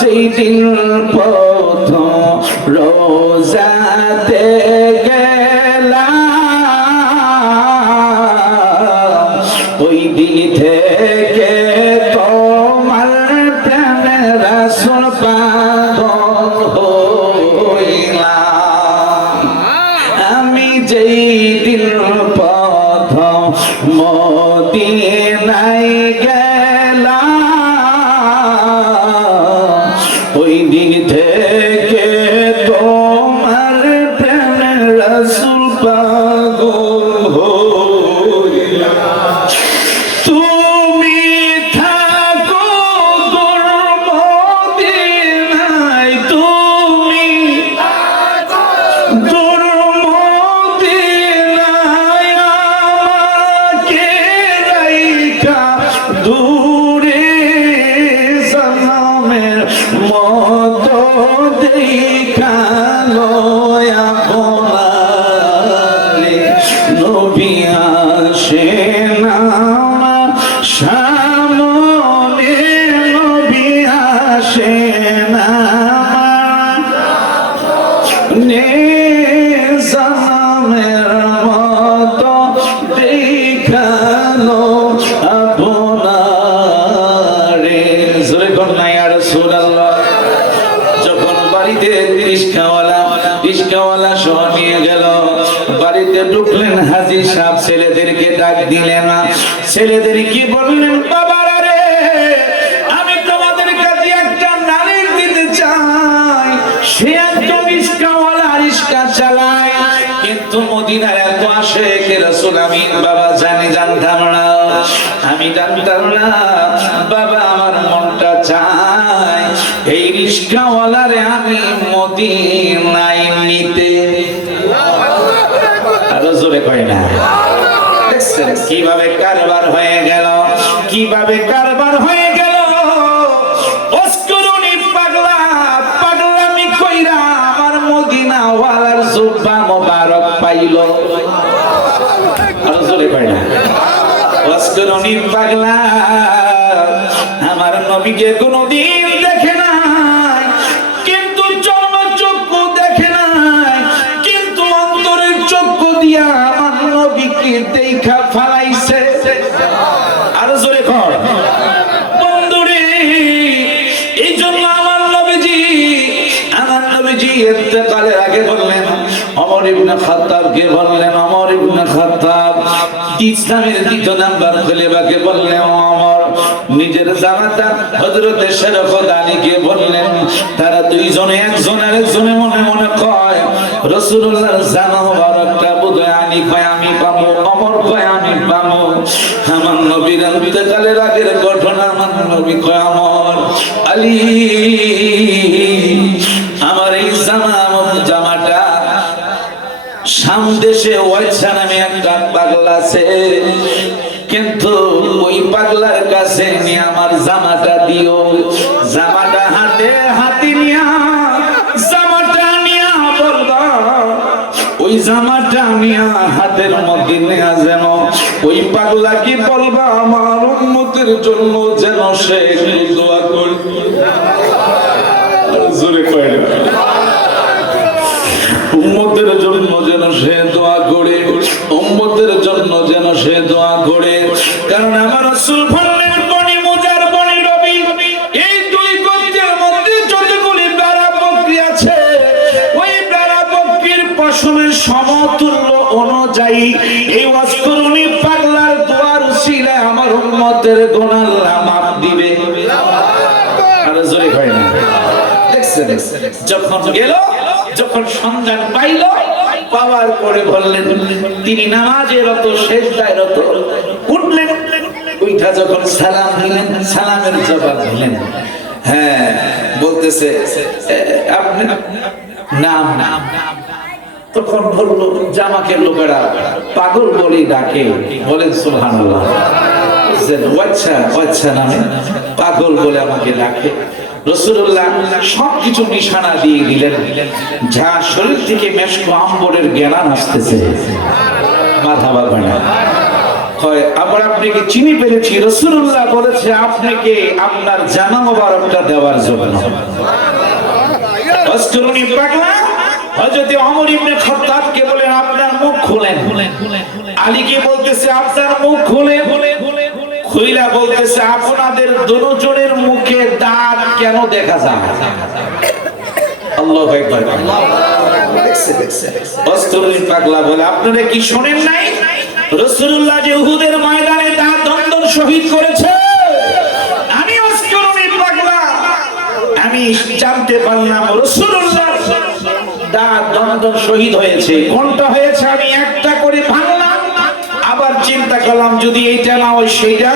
যেই দিন প্রথম রোজাতে গেলাম ওই দিন থেকে তোমার প্রেমে রাসূল পাগল হইলাম। আমি যেই দিন প্রথম মদিনায় গেলাম ওই দিন থেকে তোমার প্রেমে রাসূল পাগল হইলাম। তুমি থাকো তোর মদিনায়, তুমি তোর মদিনায় আমাকে রাইখা দূরে সনমের মতো দেখালো আপনারে নবী আসেন আমার সামনে, নবী আসেন আমার সনমের মতো দেখালো আপনারে। জোরে কন্যা ইয়া রাসূলুল্লাহ। যখন বাড়িতে রিস্কাওয়ালা সহ নিয়ে গেল, বাড়িতে ঢুকলেন হাজী সাহেব, ছেলেদেরকে ডাক দিলেন, ছেলেদের কি বললেন, বাবারা রে আমি তোমাদের কাছে একটা নালিশ দিতে চাই। সে একজন রিস্কাওয়ালা, রিস্কা চালায়, কিন্তু মদিনার এত আশেক রাসূল আমি বাবা জানতাম না, আমি জানতাম না বাবা। আমার মনটা চায় এই রিস্কাওয়ালারে আমি মদিনায় নিতে। আরো জোরে কয় না। দেখছেন কিভাবে কারবার হয়ে গেল, কিভাবে কারবার হয়ে গেল। অস্করুনি পাগলা, পাগলামি কইরা আমার মদিনাওয়ালার জুব্বা মোবারক পাইল। আরো জোরে কয় না। অস্করুনি পাগলা আমার নবীকে কোনদিন দেখে নাই, কিন্তু চর্মচক্ষু দেখে নাই, কিন্তু অন্তরের চক্ষু দিয়া আমার নবীকে দেখা ফালাইছে। আরো জোরে কর বন্ধুরে। এই জন্য আমার নবীজি ইন্তেকালের আগে বললেন, ওমর ইবনে খাত্তাবকে বললেন, ওমর ইবনে খাত্তাব ইসলামের দ্বিতীয় নাম্বার খলিফাকে বললেন, ওমর নিজের জামাতা হযরত শরফত আলীকে বললেন। তারা দুইজনে একজন আরেকজনে মনে মনে কয় রাসূলুল্লাহর জামা মুবারকটা বোধহয় আলী কয় আমি পাবো, ওমর কয় আমি পাবো। আমার নবীর ইন্তেকালের আগের ঘটনা আমার নবী কয়, ওমর আলী আমার এই জামাটা শাম দেশে ওয়াইসা নামে একটা পাগলা আছে, কিন্তু ওই পাগলার কাছে নিয়ে আমার জামাটা দিও। জামাটা হাতে নিয়া জামাটা নিয়া বলবা, ওই জামাটা নিয়া হাতের মধ্যে নেয়া যেন ওই পাগলা কি বলবা আমার উম্মতের জন্য যেন সে দোয়া করবে। জোরে কয় না। উম্মতের জন্য যেন সে দোয়া করে, উম্মতের জন্য যেন সে দোয়া করে। কারণ আমার রাসূল বললেন, বনি মুজার বনি রবি এই দুই গোত্রের মধ্যে যতগুলি বেড়া বকরি আছে, ওই বেড়া বকরির পশমের সমতুল্য অনুযায়ী এই ওয়াসকরুনি পাগলার দোয়ার উসিলায় আমার উম্মতের গুনাহ আল্লাহ মাফ দিবে। আর জোরে কয় না। যখন গেল, যখন সন্ধান পাইল, পাওয়ার পরে বললেন, তিনি নামাজে রত, সেজদায় রত, উঠলেন, উঠা যখন সালাম দিলেন, সালামের জবাব দিলেন। হ্যাঁ বলতেছে আপনি নাম, তখন বলল জামাকে লোকেরা পাগল বলে ডাকে, বলেন সুবহানাল্লাহ। আচ্ছা নামে পাগল বলে আমাকে ডাকে। রাসূলুল্লাহ সবকিছু নিশানা দিয়ে দিলেন, যা শরীর থেকে মেশক আম্বরের জ্ঞান আসতেছে, মাথা বাঁধবে না। হয় আবার আপনাকে চিনি পেরেছি, রাসূলুল্লাহ বলেছে আপনাকে আপনার জামা মোবারকটা দেওয়ার জন্য। অস্করুনি পাগলা হযরত ওমর ইবনে খাত্তাবকে বলেন আপনার মুখ খুলেন, আলীকে বলতেছে আপনার মুখ খুলেন, খুইলা বলতেছে আপনাদের দুজনের মুখে দাঁত কেন দেখা যায়? আল্লাহু আকবার। অস্করুনি পাগলা বলে আপনারা কি শুনেন নাই রাসূলুল্লাহ যে উহুদের ময়দানে দাঁত দন্দন শহীদ করেছে? আমি অস্করুনি পাগলা আমি জানতে পারলাম রাসূলুল্লাহ দাঁত দন্দন শহীদ হয়েছে। কোনটা হয়েছে আমি একটা করে ভাঙলাম, আবার চিন্তা করলাম যদি এইটা না হয় সেইটা,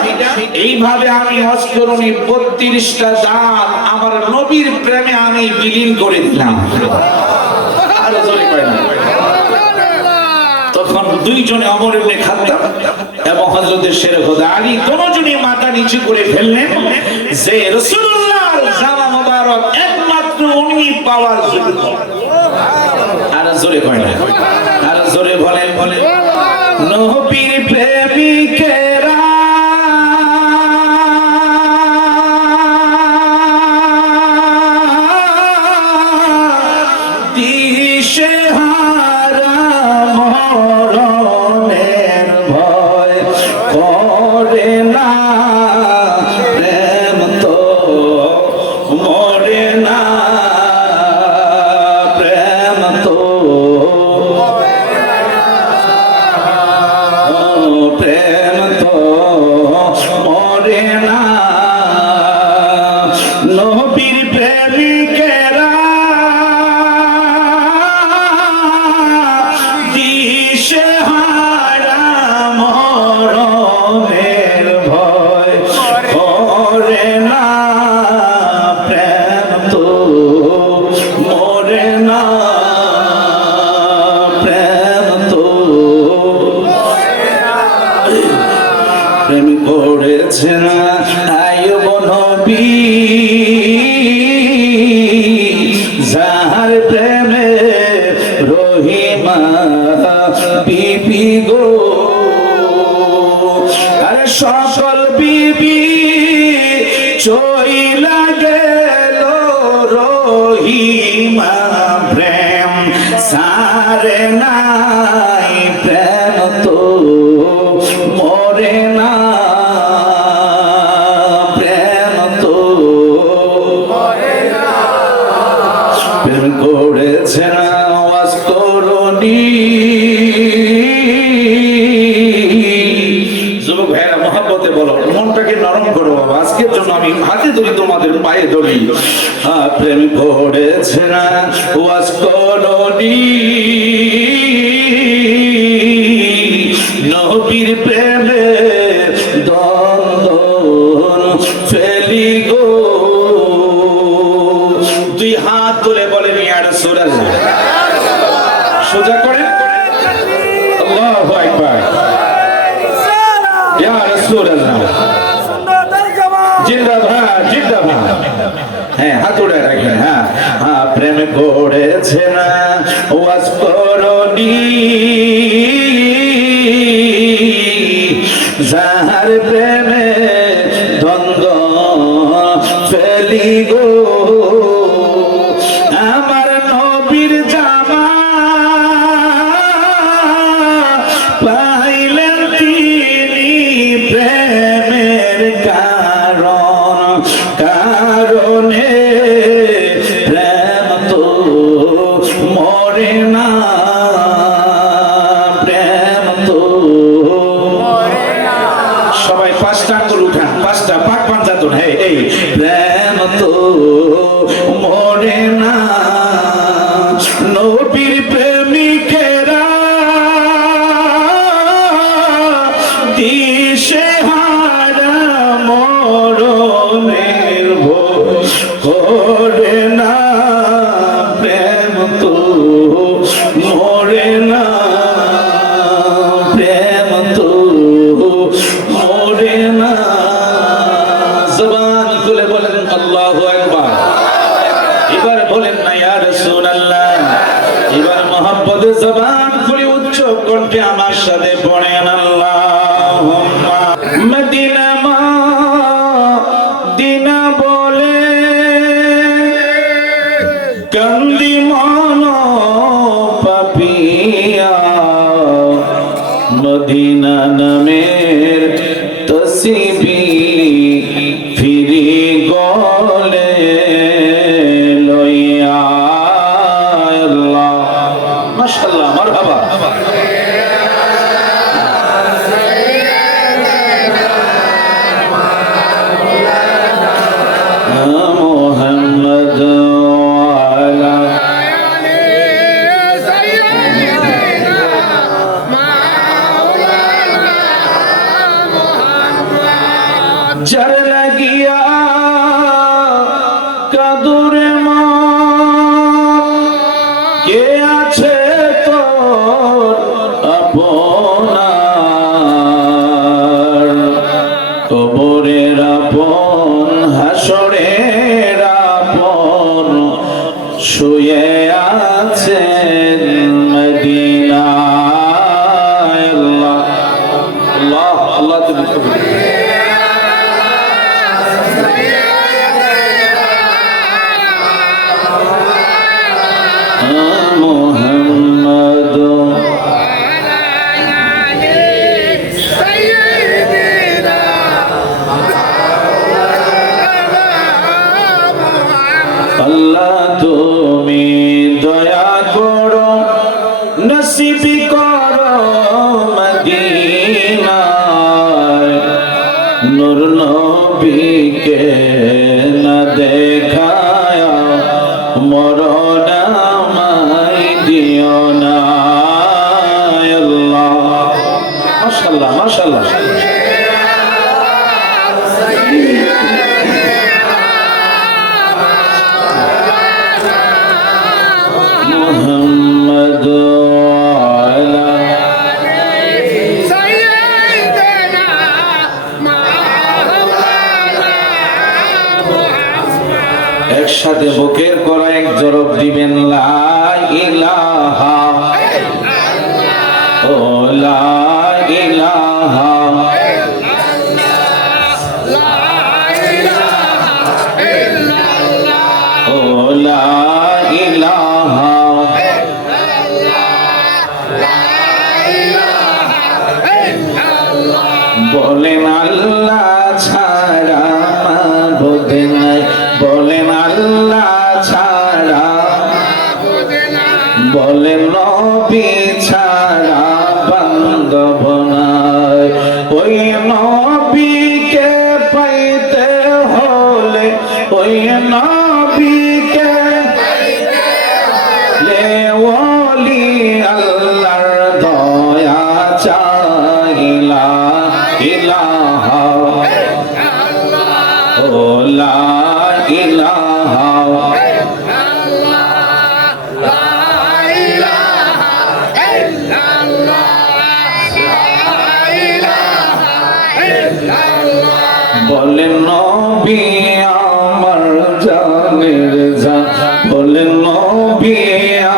এইভাবে আমি অস্করুনি 32টা দাঁত আমার নবীর প্রেমে আমি বিলীন করে দিলাম। আরো জোরে কয় না। তখন দুইজনে ওমর ইবনে খাত্তাব এবং হযরত শের খোদা আলী দুজনেই মাথা নিচু করে ফেললেন যে রাসূলুল্লাহর জামা মোবারক একমাত্র উনি পাওয়ার যোগ্য। আর জোরে কয় না, আর জোরে বলেন নবীর প্রেমিকেরা দিশেহারা মরণের ভয় করে না, প্রেম তো মরে না, প্রেম তো প্রেম তো মরে না। নবীর প্রেমিকেরা দিশেহারা মরণের ভয় করে না, প্রেম তো মরে না, প্রেম তো প্রেম করেছে না আইয়ুব নবী, যাহার প্রেমে রহিমা বিবি গো। আরে সকল বিবি চইলা গেল, রহিমা প্রেম সারে নাই, প্রেম তো মরে না, প্রেম তো মরে না। প্রেম করেছে না অস্করুনি। যুবক ভাইরা মহব্বতে বলো, মনটাকে নরম করো বাবা, আজকের জন্য আমি হাতে ধরি তোমাদের পায়ে ধরি। প্রেম করেছে না অস্করুনি, নবীর প্রেমে দ্বন্দ্ব ফেলি গো। দুই হাত তুলে বলেন ইয়া রাসূলুল্লাহ, সোজা করেন আল্লাহু আকবার, ইয়া রাসূলুল্লাহ জিন্দাবাদ জিন্দাবাদ। হ্যাঁ হাত উড়ে রাখেন। হ্যাঁ হ্যাঁ প্রেম করেছে না অস্করুনি, যাহার প্রেমে দ্বন্দ্ব ফেলি গো। আমার নবীর জামা পাইলেন তিনি প্রেমের কারণে, প্রেম তো মরে না, প্রেম তো সবাই 5টা আঙ্গুল উঠান, 5টা পাক পাঞ্জাতন। হ্যাঁ এই প্রেম তো মরে না। নবীর প্রেমিকেরা দিশেহারা মরণের ভয় করে না, প্রেম তো মরে না, প্রেম তো মরে না। জবান খুলে বলেন আল্লাহু আকবার। এবার বলেন না ইয়া রাসূলুল্লাহ। এবার মহব্বতে জবান খুলে উচ্চ কণ্ঠে আমার সাথে পড়েন আল্লাহু কান্দি মন পাপিয়া মদিনা নামের তসবি ফিরি গলে লইয়া আল্লাহ মাশাআল্লাহ মারহাবা যার লাগিয়া কাদুরে মন কে আছে তোর আপনার কবরের আপন হাসরের আপন শুয়ে আছেন মদিনায় আল্লাহ আল্লাহ আল্লাহ তুমি আল্লাহ তুমি দয়া করো নসিব করো মদিনায় নূর নবীকে না দেখায়া মরণ আমায় দিও না আল্লাহ মাশাআল্লাহ মাশাআল্লাহ محمد وعلى سيدنا একসাথে বুকের করা এক জরব দিবেন লা ইলাহা ও লা ইলাহা ও লা ইলাহা বলেন আল্লাহ ছাড়া মাবুদ নাই বলেন আল্লাহ ছাড়া বলেন নবী ছাড়া বান্ধব নাই ওই নবীকে পাইতে হলে ওই নবীকে লে ওলি আল্লাহর দয়া চাইলা ইলাহা ও লা ইলাহা বলেন নবী আমার জানের জান বলেন নবী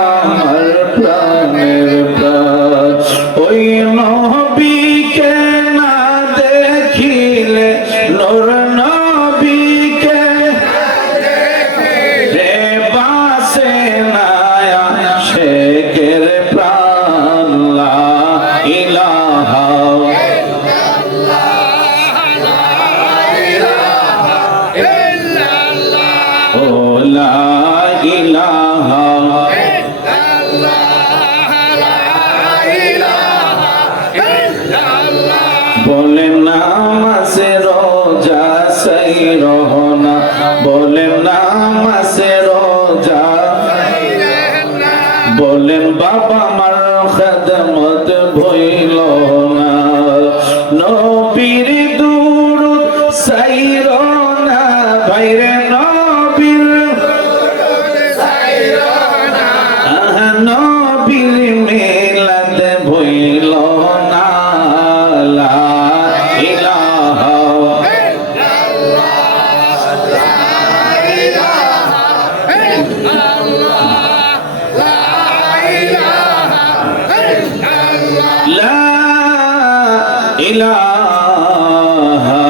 আমার প্রাণের প্রাণ ওই নবীকে না দেখিলে নূর নবীকে রে বাসে না শেখের প্রাণ লা ইলাহা ও লা ইলাহা বলেন নামাজে রোজা সেই রহনা বলেন নামাজে রোজা বলেন বাবা মার খেদমত ভইল না নবীর দুরূদ সাইর না ভাইরে নবীর নবীর মিলাদ ভইল না লা ইলাহা লা ইলাহা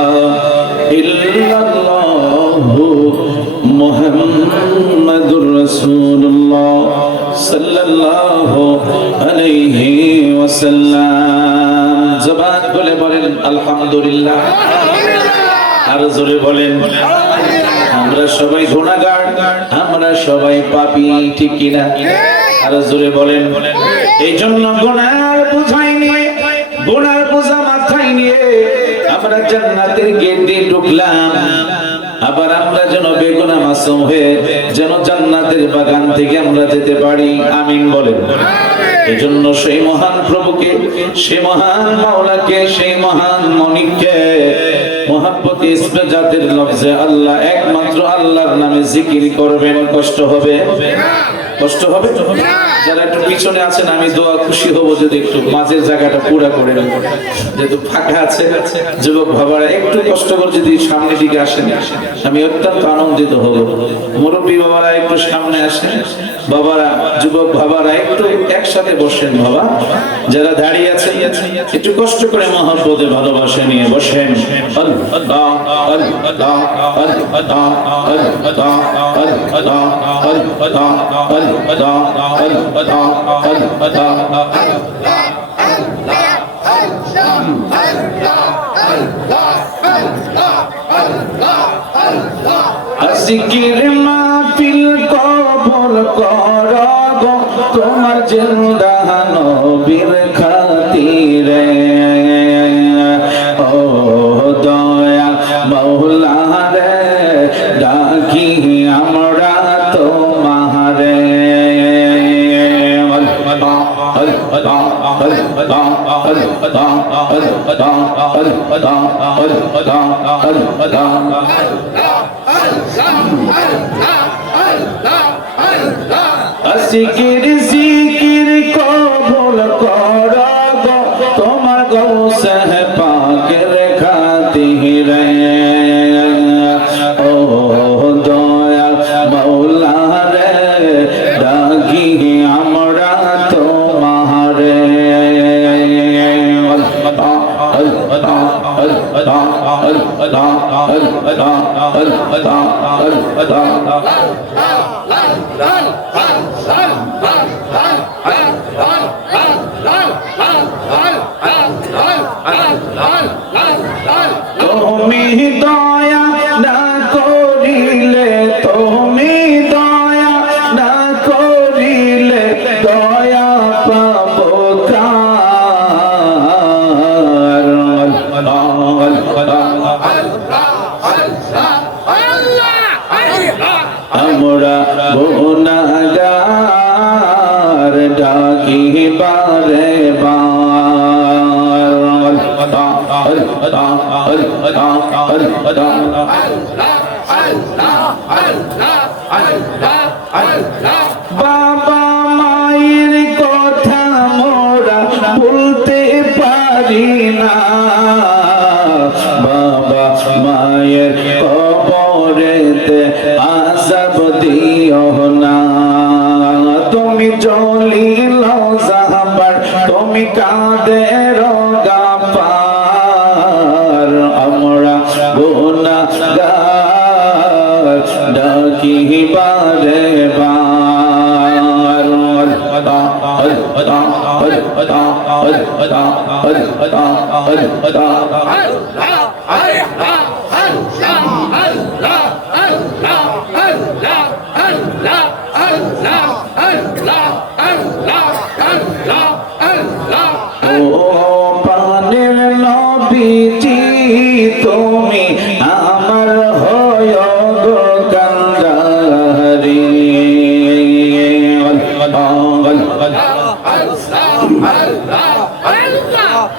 ইল্লাল্লাহু মুহাম্মাদুর রাসূলুল্লাহ সাল্লাল্লাহু আলাইহি ওয়াসাল্লাম। জবান খুলে বলেন আলহামদুলিল্লাহ। আর জোরে বলেন আমরা সবাই গুনাহগার, আমরা সবাই পাপী, ঠিক কি না? আর জোরে বলেন। এই জন্য গুনার বোঝাই নিয়ে, গুনার বোঝা মাথায় নিয়ে আমরা জান্নাতের গেট দিয়ে ঢুকলাম, আবার আমরা যেন বেগুনাহ মাসুম হয়ে যেন জান্নাতের বাগান থেকে আমরা যেতে পারি। আমিন বলেন। এজন্য সেই মহান প্রভুকে, সেই মহান মাওলাকে, সেই মহান মালিককে মুহাব্বতে ইসমে জাতের লফজে আল্লাহ, একমাত্র আল্লাহর নামে জিকির করবেন। কষ্ট হবে? কষ্ট হবে? যারা একটু পিছনে আছেন আমি দোয়া খুশি হব যদি একটু মাঝের জায়গাটা পুরা করে নেন, যেহেতু ফাঁকা আছে। যুবক বাবারা একটু কষ্ট করে যদি সামনের দিকে আসেন আমি অত্যন্ত আনন্দিত হব। মুরব্বী বাবারা একটু সামনে আসেন, বাবারা যুবক বাবারা একটু একসাথে বসেন। বাবা যারা দাঁড়িয়ে আছেন একটু কষ্ট করে মহব্বতে ভালোবাসা নিয়ে বসেন। আল্লাহ আল্লাহ আল্লাহ আল্লাহ আল্লাহ জিকির মাহফিল কবুল করো গো তোমার জিন্দা নবীর খাতিরে। ও দয়া মাওলা রে ডাকি আমরা তোমারে। জিকির জিকির কবুল করো গো তোমার গৌসে পাকের খাতিরে। ও দয়া মাওলা রে ডাকি আমরা তোমারে। তুমি দয়া না করিলে, তুমি দয়া না করিলে দয়া পাবো কার? আমরা গুনাহগার ডাকি বারে বার। বাবা মায়ের কথা মোরা ভুলতে পারি না, বাবা মায়ের কবরেতে আযাব দিও না। তুমি জলিল জাহাবার, তুমি কাদের গাফার, আমরা গুনাহগার ডাকি বারে বার। ও প্রাণের নবীজি তুমি আমার হয় গো কান্ডারি।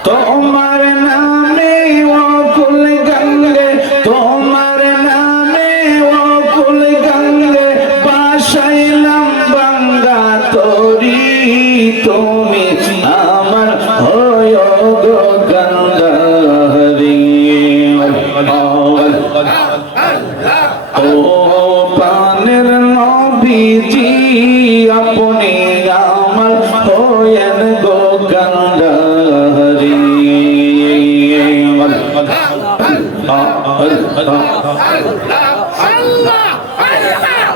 তোমার নামে অকুল গঙ্গে, তোমার নামে অকুল গঙ্গে বাসাইলাম বাঙ্গা তরি। তুমি আমার হয় গো কান্ডারি। ও প্রাণের নবীজি আপনি আমার হয়েন গো কান্ডারি।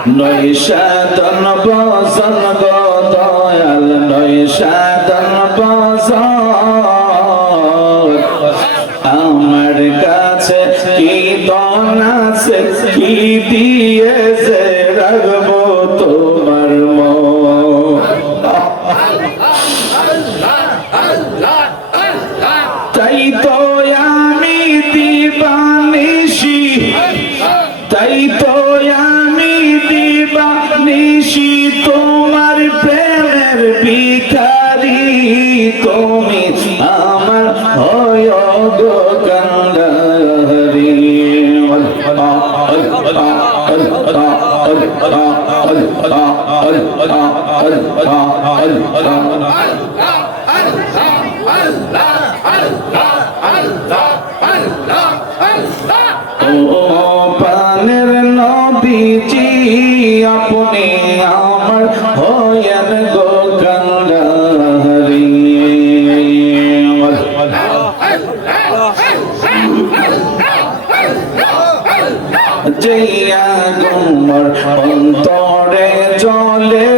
নৈশাদন বজন গো দয়াল নৈশাদন বজন আমার কাছে কি দন আছে কি দিয়েছে রাখবো তোমার মন তাই তো আমি দিবানিশি তাই তো আমি দিবানিশি তোমার প্রেমের ভিখারি তুমি আমার হয় গো কান্ডারি ও পানের নবীজি আপনি আমার হয়েন গো কান্ডারি জয়া গুমর অন্তরে জলে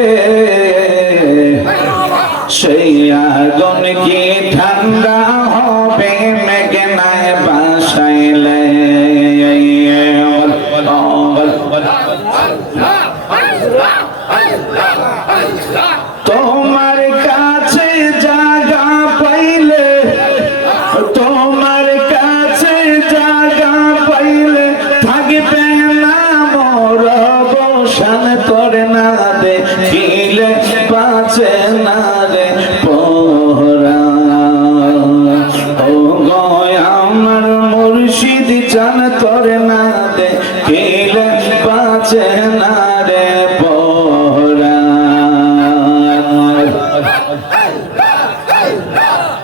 সেই আগুন কি ঠান্ডা হবে মেঘনায় বাসাইলে তোমার কাছে জায়গা পাইলে তোমার কাছে জায়গা পাইলে থাকবে না মোর অবসান করে না দেখিলে বাঁচে না রে পরাণ ও গয় আমার মুর্শিদ জান করে না দেখিলে বাঁচে না রে পরাণ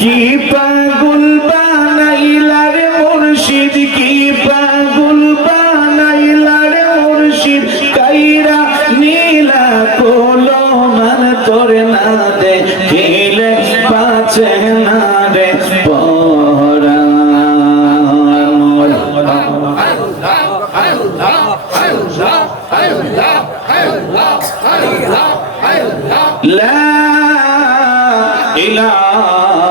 কি পাগল বানাইলা রে মুর্শিদ কি পাগল বানাইলা রে মুর্শিদ কাইরা নীলা কোলো মান তোরে না দেখিলে বাঁচে না রে পরাণ লা ইলাহা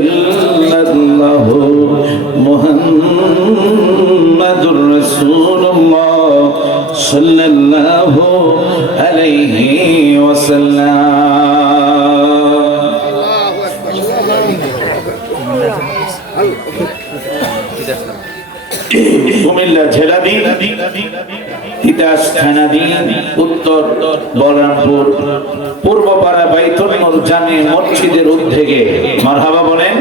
ইল্লাল্লাহু মুহাম্মাদুর রাসূলুল্লাহ সাল্লাল্লাহু আলাইহি ওয়াসাল্লাম কুমিল্লা জেলাধীন তিতাস থানাধীন উত্তর বলরামপুর পূর্বপাড়া বাইতুল নূর জামে মসজিদের উদ্যোগে মারহাবা বলেন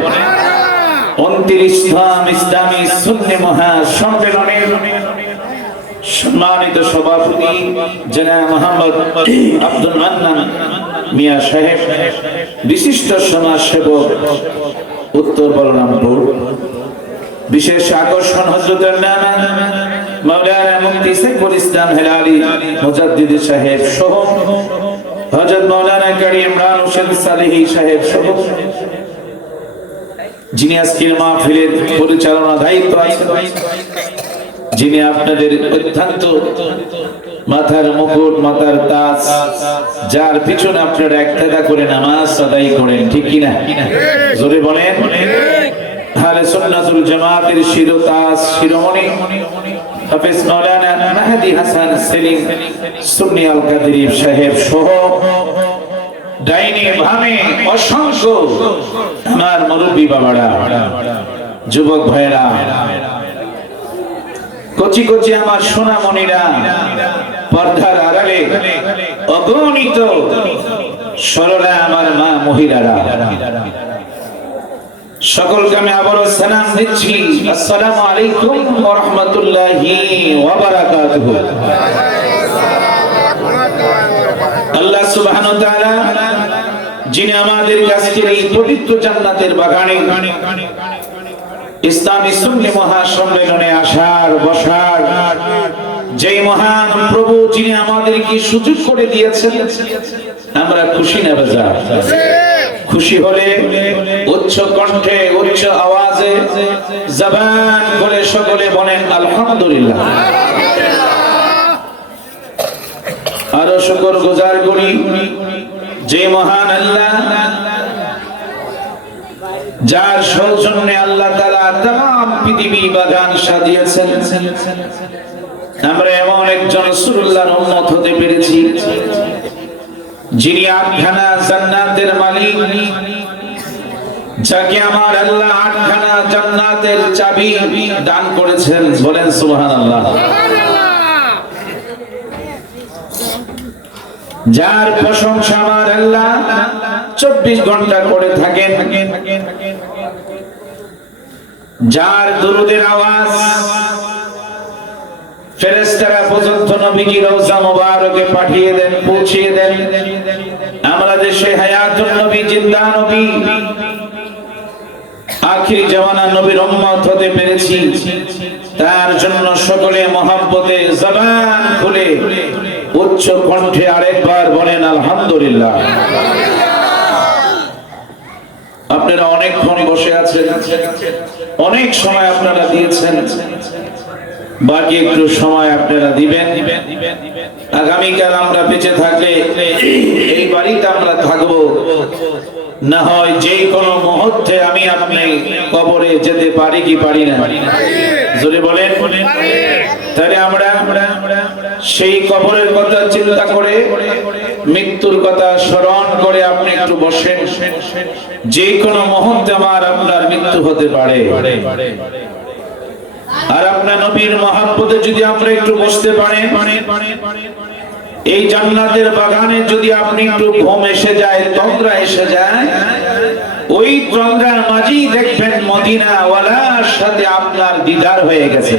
29তম ইসলামী সুন্নি মহাসম্মেলনে সম্মানিত সভাপতি জনাব মোহাম্মদ আব্দুল মান্নান মিয়া সাহেব বিশিষ্ট সমাজসেবক উত্তর বলরামপুর বিশেষ আকর্ষণ হযরতের নানা মাওলানা মুফতি সাইফুল ইসলাম হেলালি মুজাদ্দিদ সাহেব সহ হযরত মাওলানা কারি ইমরান হোসেন সালেহী সাহেব সহ যিনি আজকের মাহফিলের পরিচালনা দায়িত্ব আছেন যিনি আপনাদের অত্যন্ত মাথার মুকুট মাথার তাজ যার পিছনে আপনারা একতাদা করে নামাজ আদায় করেন ঠিক কি না জোরে বলেন আহলে সুন্নাতুল জামাতের শিরোতাজ শিরোমণি হাফেজ মাওলানা মেহেদী হাসান সেলিম সুন্নি আল কাদেরী সাহেব সহ ডাইনি ভামে অসংখ্য আমার মুরব্বি বাবারা যুবক ভাইরা কচি কচি আমার সোনামণিরা পর্দার আড়ালে অগণিত সরলা আমার মা মহিলারা সকলকে আমি আবারও সালাম দিচ্ছি আসসালামু আলাইকুম ওয়া রাহমাতুল্লাহি ওয়া বারাকাতুহু আল্লাহ সুবহানাহু ওয়া তাআলা যিনি আমাদের কাছে এই পবিত্র জান্নাতের বাগানে ইসলামী সুন্নি মহাসম্মেলনে আসার বসার যেই মহান প্রভু যিনি আমাদেরকে সুযোগ করে দিয়েছেন আমরা খুশি না বেজার খুশি হলে উচ্চ কণ্ঠে উচ্চ আওয়াজে জবান করে সকলে বলেন আলহামদুলিল্লাহ আরো শুকর গুজার করি যে মহান আল্লাহ যার সৌজন্যে আল্লাহ তাআলা तमाम পৃথিবী বাগান সাজিয়েছেন। আমরা এমন একজন রাসূলুল্লাহর উম্মত হতে পেরেছি যিনি আটখানা জান্নাতের মালিক, যাকে আমার আল্লাহ আটখানা জান্নাতের চাবি দান করেছেন। বলেন সুবহানাল্লাহ। যার প্রশংসা আমার আল্লাহ 24 ঘন্টা করে থাকেন, যার দুরূদের আওয়াজ ফেরেশতারা পর্যন্ত নবীর রওজা মুবারকে পাঠিয়ে দেন, পৌঁছিয়ে দেন। আমরা দেশে হায়াতুন নবী, জিন্দা নবী, আখির জামানা নবীর উম্মত হতে পেরেছি। তার জন্য সকলে মহব্বতে জবান খুলে উচ্চ কণ্ঠে আরেকবার বলেন আলহামদুলিল্লাহ। আপনারা অনেকক্ষণ বসে আছেন, অনেক সময় আপনারা দিয়েছেন, বাকি একটু সময় আপনারা দিবেন। আগামীকাল আমরা বেঁচে থাকলে এই বাড়িতে আমরা থাকবো, না হয় যে কোনো মুহূর্তে আমি আপনি কবরে যেতে পারি কি পারি না? যদি বলেন তাহলে আমরা সেই কবরের কথা চিন্তা করে, মৃত্যুর কথা স্মরণ করে আপনি একটু বসেন। যে কোনো মুহূর্তে আমার আপনার মৃত্যু হতে পারে, আর আপনার নবীর মহব্বতে যদি আমরা একটু বসতে পারি, এই জান্নাতের বাগানে যদি আপনি একটু ঘুম এসে যায়, তন্দ্রা এসে যায়, ওই তন্দ্রার মাঝেই দেখবেন মদিনা ওয়ালার সাথে আপনার দিদার হয়ে গেছে।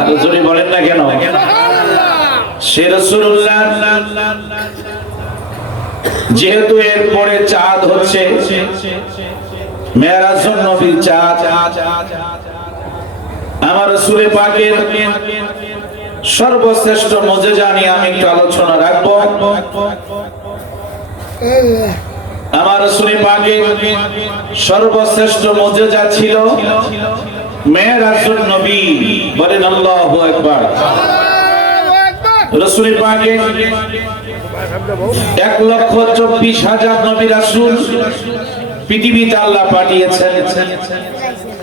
আর যদি বলেন না কেন? সে রাসূলুল্লাহ যেহেতু এর পরে চাঁদ হচ্ছে মেরাজুন নবীর চাঁদ, আমার রাসূল পাকের সর্বশ্রেষ্ঠ মুজিজা নিয়ে আমি একটু আলোচনা রাখবো। আমার রাসূল পাকের সর্বশ্রেষ্ঠ মুজিজা ছিল মেরাজুন নবী। বলেন আল্লাহু আকবার। রাসূল পাকের 1,24,000 নবী রাসূল পৃথিবীতে আল্লাহ পাঠিয়েছেন।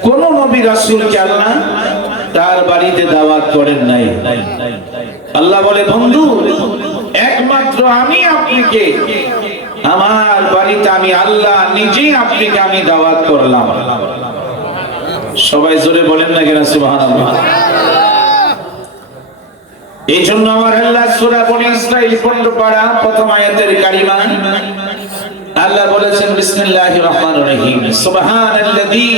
কোন নবী রাসূলকে আল্লাহ তার বাড়িতে দাওয়াত করেন নাই। আল্লাহ বলে, বন্ধু একমাত্র আমি আপনাকে আমার বাড়িতে, আমি আল্লাহ নিজেই আপনাকে আমি দাওয়াত করলাম। সবাই জোরে বলেন না কেন সুবহানাল্লাহ। এই জন্য আমার আল্লাহ সূরা বনী ইসরাঈল 15 পারা প্রথম আয়াতের কারিমা আল্লাহ বলেছেন বিসমিল্লাহির রহমানির রহিম, সুবহানাল্লাযী,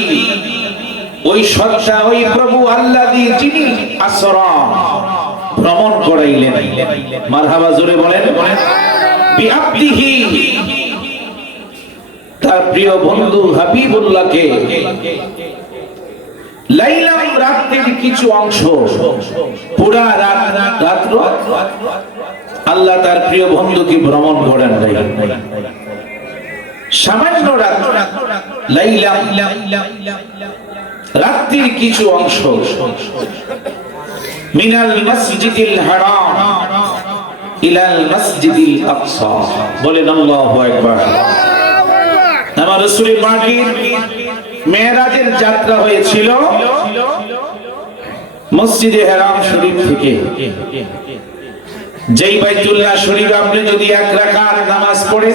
ওই সত্তা, ওই প্রভু আল্লাযী, যিনি আসরা ভ্রমণ করাইলেন। মারহাবা জোরে বলেন। বিআবদিহি, তার প্রিয় বন্ধু হাবিবুল্লাহকে, লাইলাম, রাতের কিছু অংশ, পুরা রাত্র আল্লাহ তার প্রিয় বন্ধুকে ভ্রমণ করেন নাই। সামান্য রাত, লাইলাম, রাতের কিছু অংশ, মিনাল মসজিদিল হারাম ইলাল মসজিদিল আকসা। বলেন আল্লাহু আকবার। আমার রাসূল পাকের মেরাজের যাত্রা হয়েছিল মসজিদে হারাম শরীফ থেকে। যেই বাইতুল্লাহ শরীফ আপনি যদি 1 রাকাত নামাজ পড়ে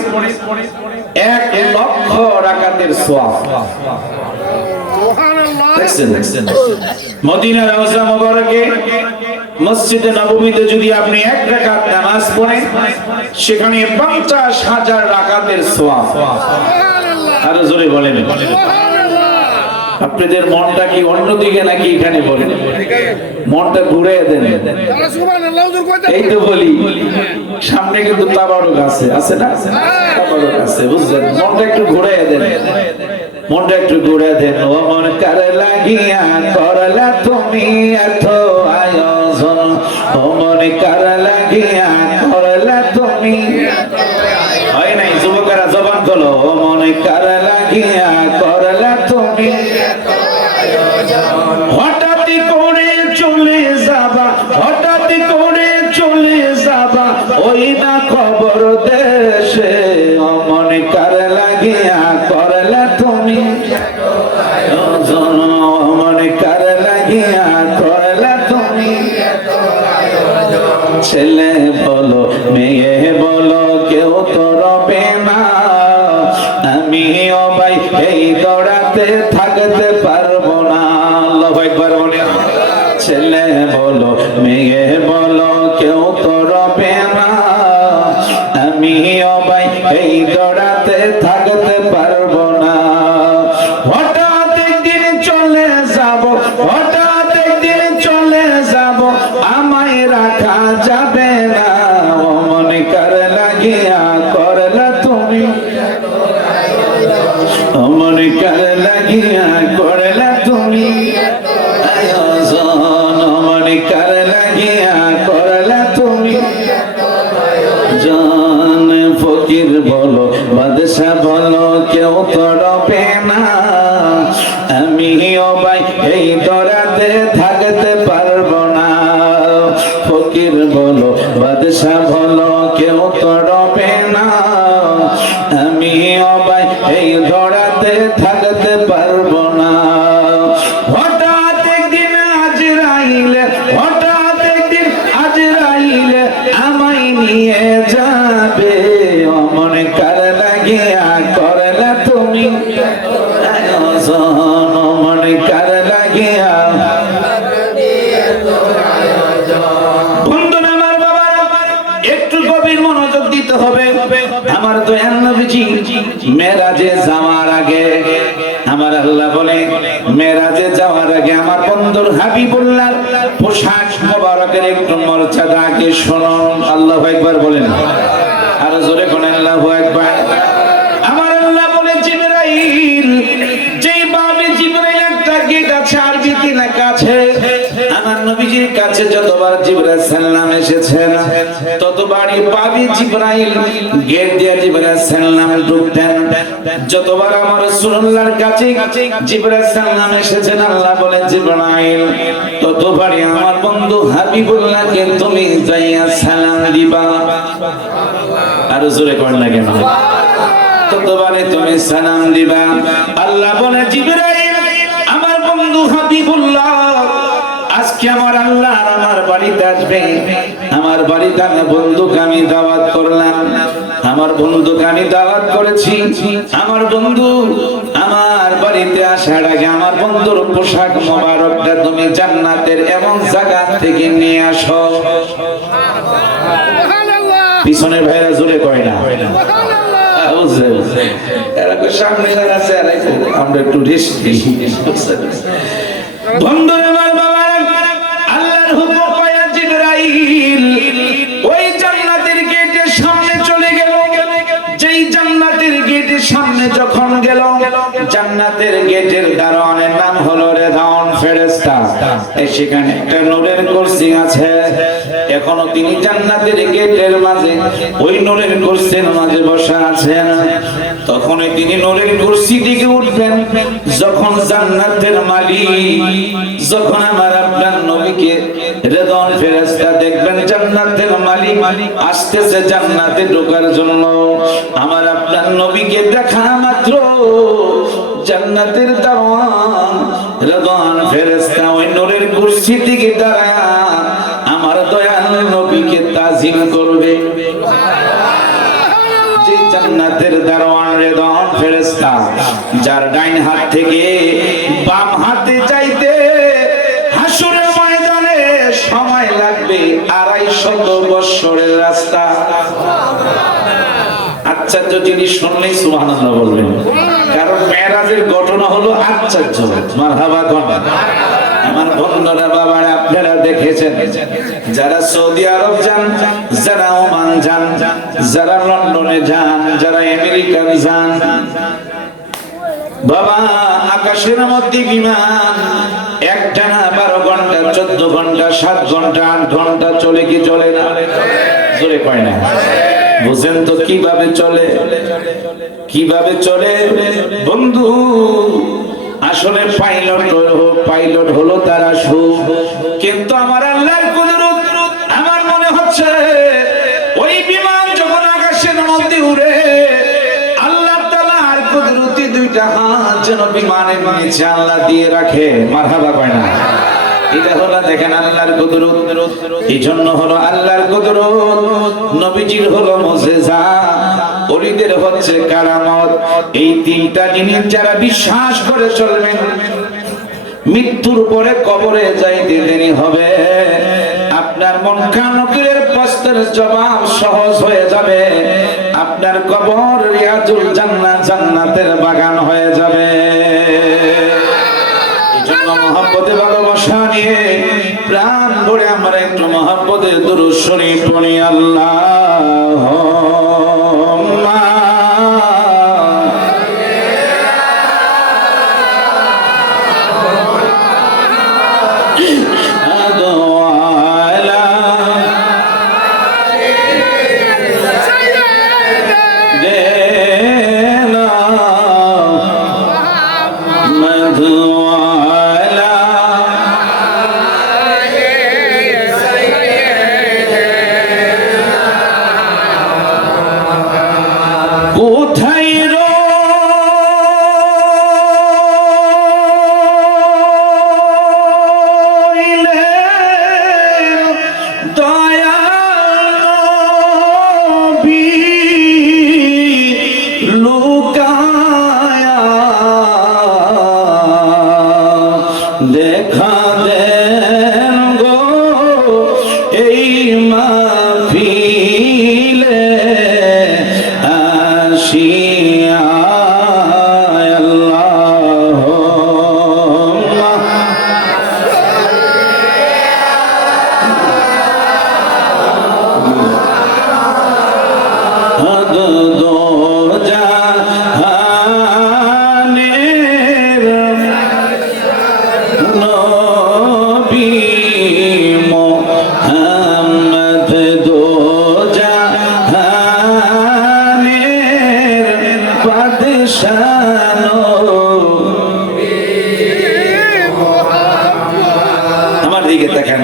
1,00,000 রাকাতের সওয়াব। দেখছেন মদিনার রওজা মুবারকে মসজিদে নববীতে যদি আপনি 1 রাকাত নামাজ পড়েন, সেখানে 50,000 রাকাতের সওয়াব। আর জোরে বলেন। আপনাদের মনটা কি অন্যদিকে নাকি এখানে? বলেন, মনটা ঘুরে দেন। এই তো বলি, সামনে কিন্তু তাবারুক আছে, আছে না? তাবারুক আছে, বুঝলেন? মনটা একটু ঘুরে দেন, মনটা একটু ঘুরে দেন। ও মন কার লাগিয়া করলা তুমি এত আয়োজন, ও মন কার লাগিয়া করলা তুমি। হয় নাই? যুবকেরা জবান খোলো। ও মন কার লাগিয়া করলা তুমি, হঠাৎ করে চলে যাবা, হঠাৎ করে চলে যাবা, ছেলে বলো মেয়ে বলো কেউ তো রবে না, আমিও ভাই এই দৌড়াতে থাকতে পারবো না। আল্লাহু আকবার বলে। ছেলে বলো মেয়ে বলো কেউ তো রবে না, আমিও ভাই এই দৌড়াতে থাকতে পারবো না। হঠাৎ একদিন চলে যাব, হঠাৎ একদিন চলে যাব, আমায় রাখা যাবে না। ও মনে কর লাগিয়া করলা তুমি, ও মনে কর লাগিয়া করলা তুমি, আয়োজন ও মনে কর লাগিয়া করলা তুমি। জান ফকির বলো বাদশা বলো কেউ তো রবে না, আমিও ভাই এই দরাতে থাকতে পারবো না। ফকির বলো বাদশা বলো কেউ তো রবে না, আমিও ভাই এই দরাতে থাকতে পারবো না। হঠাৎ একদিন আজরাইল, হঠাৎ একদিন আজরাইল আমায় নিয়ে যাবে, ও মনে কর লাগিয়া করলা তুমি, আয়োজন ও মনে কর লাগিয়া। বন্ধুরা আমার বাবারা, একটু গভীর মনোযোগ দিতে হবে। আমার দয়াল নবীজি মেরাজে যাওয়ার আগে আমার আল্লাহ বলে, মেরাজে যাওয়ার আগে আমার বন্ধুর হাবিবুল্লাহর পোশাক মোবারকের একটু মর্যাদা আগে শুনুন। আল্লাহু আকবার বলেন, আর জোরে কোন আল্লাহু আকবার। আমার আল্লাহ বলে জিবরাইল, যেই বাবে জিবরাইল একটা গেট আছে আরবিতে লেখা আছে, আমার নবীজির কাছে যতবার জিবরাইল সালাম এসেছেন ততবারই পাবি জিবরাইল গেট দিয়ে জিবরাইল সালাম ঢুকতেন। যতবার আমার রাসূলুল্লাহর কাছে জিবরাইল সালাম এসেছেন আল্লাহ বলে জিবরাইল ততবারই আমার বন্ধু হাবিবুল্লাহকে তুমি যাইয়া সালাম দিবা। আর জোরে কর না কেন? ততবারে তুমি সালাম দিবা। আল্লাহ বলে জিবরাইল আমার বন্ধু হাবিবুল্লাহ আজকে আমার আল্লাহ আর আমার বাড়িতে আসবে, আমার বাড়িতে আমার বন্ধুকে আমি দাওয়াত করলাম, আমার বন্ধুকে আমি দাওয়াত করেছি। আমার বন্ধু আমার বাড়িতে আসার আগে আমার বন্ধুর পোশাক মোবারকটা তুমি জান্নাতের এমন জায়গা থেকে নিয়ে আসো। পিছনের ভাইরা জোরে কয় না, সামনে আছে আমরা একটু রেস্ট দিই। বন্ধুরা আমার বাবারা, আল্লাহর হুকুম পায়া জিবরাইল ওই জান্নাতের গেটের সামনে চলে গেল। যেই জান্নাতের গেটের সামনে যখন গেল, জান্নাতের গেটের দারোয়ানের নাম হলো রেদাউন ফেরেশতা। সেখানে একটা নূরের কুরসি আছে, এখনো তিনি জান্নাতের গেটের মাঝে ওই নূরের কুরসির মাঝে বসা আছেন। তখনই তিনি নূরের কুরসি থেকে উঠবেন যখন জান্নাতের মালিক, যখন আমার আপনার নবীকে রেদাউন ফেরেশতা দেখবেন জান্নাতের মালিক আসতেছে জান্নাতে ঢোকার জন্য, আমার আপনার নবীকে দেখা মাত্র জান্নাতের দারোয়ান রেদাউন ফেরেশতা ওই নূরের কুরসি থেকে দাঁড়ায় আমার দয়াল নবীকে তাজিম করবে। যে জান্নাতের দারোয়ান রেদাউন ফেরেশতা যার ডাইন হাত থেকে বাম হাতে যাইতে হাসরের ময়দানে সময় লাগবে 250 বছরের রাস্তা। আশ্চর্য জিনিস শুনলেই সুবহানাল্লাহ বলবেন, কারণ মেরাজের ঘটনা হলো আশ্চর্য। মারহাবা কোন আমার বন্ধুরা বাবারা, আপনারা দেখেছেন যারা সৌদি আরব যান, যারা ওমান যান, যারা লন্ডনে যান, যারা আমেরিকান যান, বাবা আকাশের মধ্যে বিমান একটানা 12 ঘন্টা 14 ঘন্টা 7 ঘন্টা 8 ঘন্টা চলে কি চলে না? জোরে কয় না? বুঝেন তো কিভাবে চলে, কিভাবে চলে বন্ধু? আসলে পাইলট হলো তারা সুখ, কিন্তু আমার আল্লাহর কুদরত আমার মনে হচ্ছে ওই বিমান যখন আকাশের মধ্যে উড়ে আল্লাহ তাআলার কুদরতি দুইটা হাত যেন বিমানের নিচে আল্লাহ দিয়ে রাখে। মারহাবা কয় না? এটা হলো দেখেন আল্লাহর কুদরত। এই জন্য হলো আল্লাহর কুদরত, নবীজির হলো মুজিজা, ওলিদের হচ্ছে কারামত। এই তিনটা জিনিস যারা বিশ্বাস করে চলবেন, মৃত্যুর পরে কবরে যাইতে দেরি হবে, আপনার মুনকার প্রশ্নের জবাব সহজ হয়ে যাবে, আপনার কবর রিয়াজুল জান্নাত, জান্নাতের বাগান হয়ে যাবে। এইজন্য মহব্বতে ভালোবাসা নিয়ে প্রাণ ভরে আমরা একটু মহব্বতের দুরূদ শরীফ পড়ি। আল্লাহুম্মা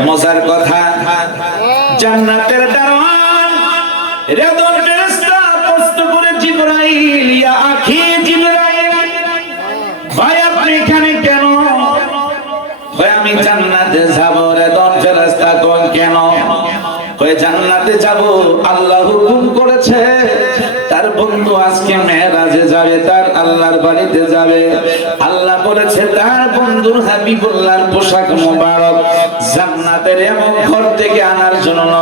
মজার কথা, জান্নাতের দারওয়ান রেদর ফেরেশতা প্রশ্ন করে জিবরাইল, ইয়া আখি জিবরাইল, ভাই আপনি এখানে কেন? ভাই আমি জান্নাতে যাব। রেদর ফেরেশতা কোন কেন? কই জান্নাতে যাব, আল্লাহ হুকুম করেছে, তার বন্ধু আজকে মেরাজে যাবে, তার আল্লাহর বাড়িতে যাবে। আল্লাহ বলেছে তার বন্ধুর হাবিবুল্লাহর পোশাক মোবারক জান্নাতের এমন ঘর থেকে আনার জন্য।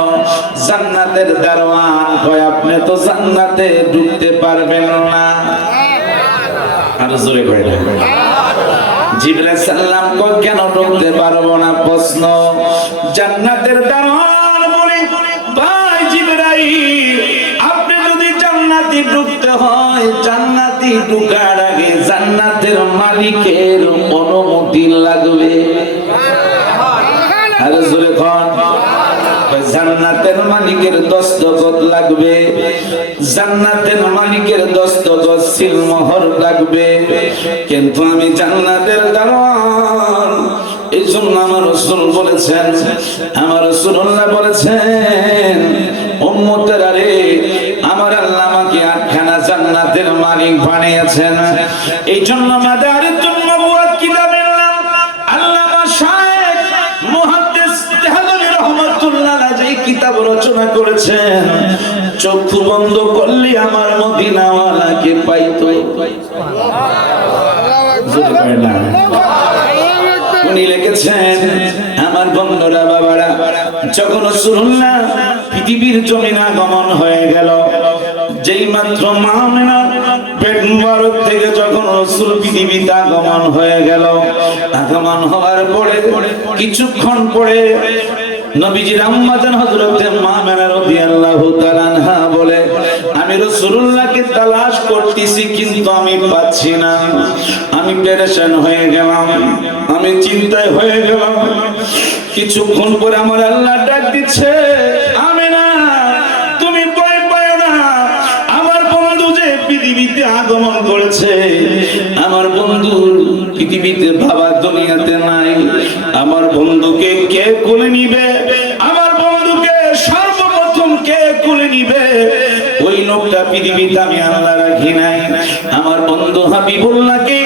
জান্নাতের দারওয়ান কয় আপনি তো জান্নাতে ঢুকতে পারবেন না। আর জোরে কয় না। জিবরাইল সাল্লাম কয় কেন ঢুকতে পারবো না? প্রশ্ন। জান্নাতের দারওয়ান বলে, ভাই জিবরাইল, আপনি যদি জান্নাতে ঢুকতে হয়, জান্নাতে ঢোকার আগে জান্নাতের মালিকের অনুমতি লাগবে। আর জোরে কোন? জান্নাতের মালিকের দস্তখত লাগবে, জান্নাতের মালিকের দস্তখত সিলমোহর লাগবে। কিন্তু আমি জান্নাতের দারওয়ান, এই জন্য আমার রাসূল বলেছেন, আমার রাসূলুল্লাহ বলেছেন, উম্মতের আরে আমার আল্লাহ আমাকে আটখানা জান্নাতের মালিক বানিয়েছেন। এই জন্য মাদারিতুন নবুওয়াত কিতাবের নাম আল্লামা শাইখ মুহাদ্দিস দেহলভী রাহমাতুল্লাহ আলাইহি কিতাব রচনা করেছেন, চক্ষু বন্ধ করলে আমার মদিনাওয়ালাকে পাইতো। উনি লিখেছেন, আমার বন্ধুরা বাবারা, যখন রাসূলুল্লাহ পৃথিবীর জমিনে আগমন হয়ে গেল, যেই মাত্র মা আমিনার পেট মুবারক থেকে যখন রাসূল পৃথিবীতে আগমন হয়ে গেল, আগমন হওয়ার পরে কিছুক্ষণ পরে নবীজির আম্মা জান হযরতে মা আমিনা রাদিয়াল্লাহু তাআলা আনহা বলে, আমি রাসূলুল্লাহকে তালাশ করতেছি কিন্তু আমি পাচ্ছি না, আমি পেরেশান হয়ে গেলাম, আমি চিন্তায় হয়ে গেলাম। কিছুক্ষণ পরে আমার আল্লাহ ডাক দিচ্ছে, আমিনা তুমি ভয় পাও না, আমার বন্ধু যে পৃথিবীতে আগমন করেছে, আমার বন্ধু পৃথিবীতে বাবা দুনিয়াতে নাই, আমার বন্ধুকে কে কোলে নিবে, আমার বন্ধুকে সর্বপ্রথম কে কোলে নিবে, ওই লোকটা পৃথিবীতে আমি আল্লাহ রাখি নাই। আমার বন্ধু হাবিবুল্লাহকে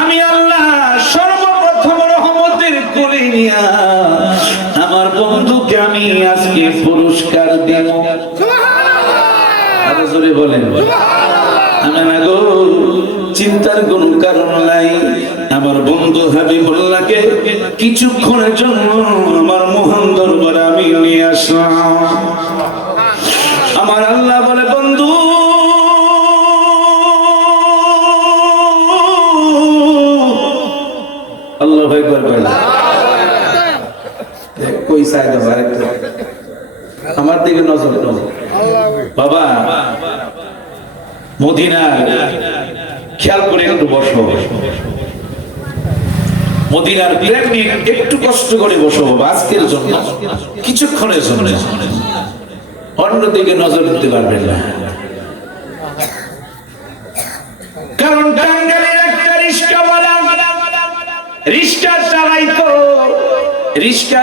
আমি আল্লাহ সর্বপ্রথম রহমতের কোলে নিয়া বন্ধুকে আমি আজকে পুরস্কার দেব। আরো জোরে বলেন। আমি না গো, চিন্তার কোন কারণ নাই। আমার বন্ধু হাবিবুল্লাহকে কিছুক্ষণের জন্য আমার মহান দরবারে আমি নিয়ে আসলাম। আমার আল্লাহ বলে, বন্ধু আল্লাহ ভাই করবে কই চাই দেবো আরেকটু আমার দিকে নজর বাবা। মদিনা খেয়াল করে একটু বসো। মদিনার প্রেম নিয়ে একটু কষ্ট করে বসো বাবা, আজকের জন্য, কিছুক্ষণের জন্য। অন্যদিকে নজর দিতে পারবেন না, কারণ টাঙ্গাইলের একটা রিস্কাওয়ালা রিস্কা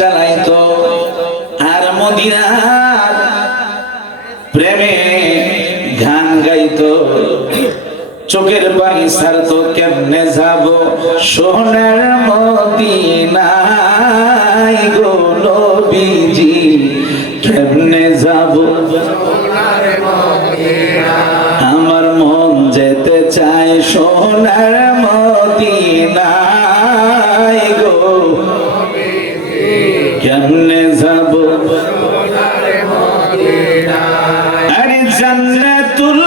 চালাইতো আর মদিনার প্রেমে গান গাইতো। চোখের পানি ছাড়তো, কেমনে যাব সোনার মদিনায় গো নবীজি, কেমনে যাব সোনার মদিনায়। আমার মন যেতে চায় সোনার মদিনায় গো নবীজি, কেমনে যাব সোনার মদিনায়। আরে জান্নাতুল